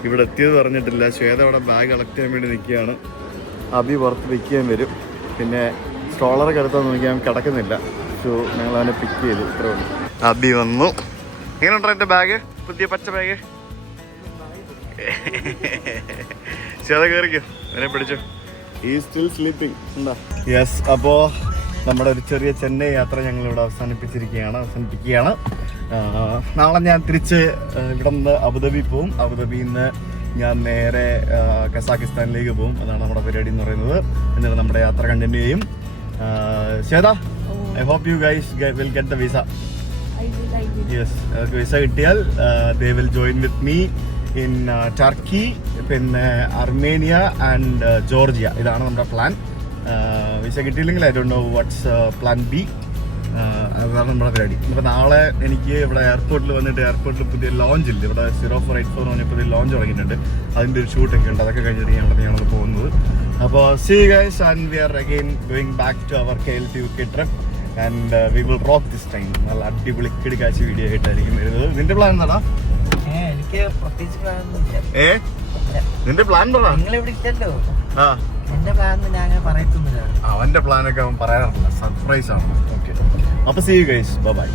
ഇവിടെ എത്തിയത് അറിഞ്ഞിട്ടില്ല. ശ്വേത അവിടെ ബാഗ് കളക്ട് ചെയ്യാൻ വേണ്ടി നിൽക്കുകയാണ്. അബി പുറത്ത് പിക്ക് ചെയ്യാൻ വരും. പിന്നെ സ്ട്രോളറൊക്കെ എടുത്താൽ നോക്കിയാൽ കിടക്കുന്നില്ല. സോ ഞങ്ങൾ അവനെ പിക്ക് ചെയ്തു. ഇത്രേ അബി വന്നു. എങ്ങനെയുണ്ടോ എന്റെ ബാഗ് പുതിയ പച്ച ബാഗ് ശ്വേത കയറിക്കോ എന്നെ പിടിച്ചു. ഈ സ്റ്റിൽ സ്ലീപ്പിംഗ് എന്താ യെസ് അപ്പോൾ നമ്മുടെ ഒരു ചെറിയ ചെന്നൈ യാത്ര ഞങ്ങൾ ഇവിടെ അവസാനിപ്പിച്ചിരിക്കുകയാണ്. അവസാനിപ്പിക്കുകയാണ്. നാളെ ഞാൻ തിരിച്ച് ഇവിടെ നിന്ന് അബുദാബി പോവും. അബുദാബിയിൽ നിന്ന് ഞാൻ നേരെ കസാക്കിസ്ഥാനിലേക്ക് പോകും അതാണ് നമ്മുടെ പരിപാടി എന്ന് പറയുന്നത്. എന്നിട്ട് നമ്മുടെ യാത്ര കണ്ടിന്യൂ ചെയ്യും. Shweta Shweta I hope you guys will get the visa yes അവർക്ക് വിസ കിട്ടിയാൽ they will join with me in Turkey പിന്നെ അർമേനിയ ആൻഡ് ജോർജിയ ഇതാണ് നമ്മുടെ പ്ലാൻ വിസ കിട്ടിയില്ലെങ്കിൽ I don't know what's plan B അതാണ് നമ്മുടെ പരിപാടി. അപ്പോൾ നാളെ എനിക്ക് ഇവിടെ എയർപോർട്ടിൽ വന്നിട്ട് എയർപോർട്ടിൽ പുതിയ ലോഞ്ച് ഇല്ല? ഇവിടെ സീറോ ഫോർ എയ്റ്റ് ഫോർ പറഞ്ഞ പുതിയ ലോഞ്ച് തുടങ്ങിയിട്ടുണ്ട്. അതിന്റെ ഒരു ഷൂട്ടൊക്കെ ഉണ്ട്. അതൊക്കെ കഴിഞ്ഞിട്ട് ഞാൻ അവിടെ ഞങ്ങൾ പോകുന്നത്. അപ്പോൾ see guys and we are again going back to our K L T U K trip and we will rock this time നല്ല അടിപൊളി കിടക്കാച്ച വീഡിയോ ആയിട്ടായിരിക്കും വരുന്നത്. നിന്റെ പ്ലാൻ എന്താടാ? എനിക്ക് പ്രത്യേകിച്ച് പ്ലാൻ ഒന്നുമില്ല ഏ? നിന്റെ പ്ലാൻ പറ നിങ്ങൾ ഇവിടെ ഇല്ലല്ലോ. ആ. എന്റെ പ്ലാൻ ഞാൻ പറയത്തൊന്നുമില്ല. അവന്റെ പ്ലാനൊക്കെ അവൻ പറയാറില്ല. സർപ്രൈസ് ആണ്. ഓക്കെ അപ്പൊ സീ യു ഗൈസ് ബൈ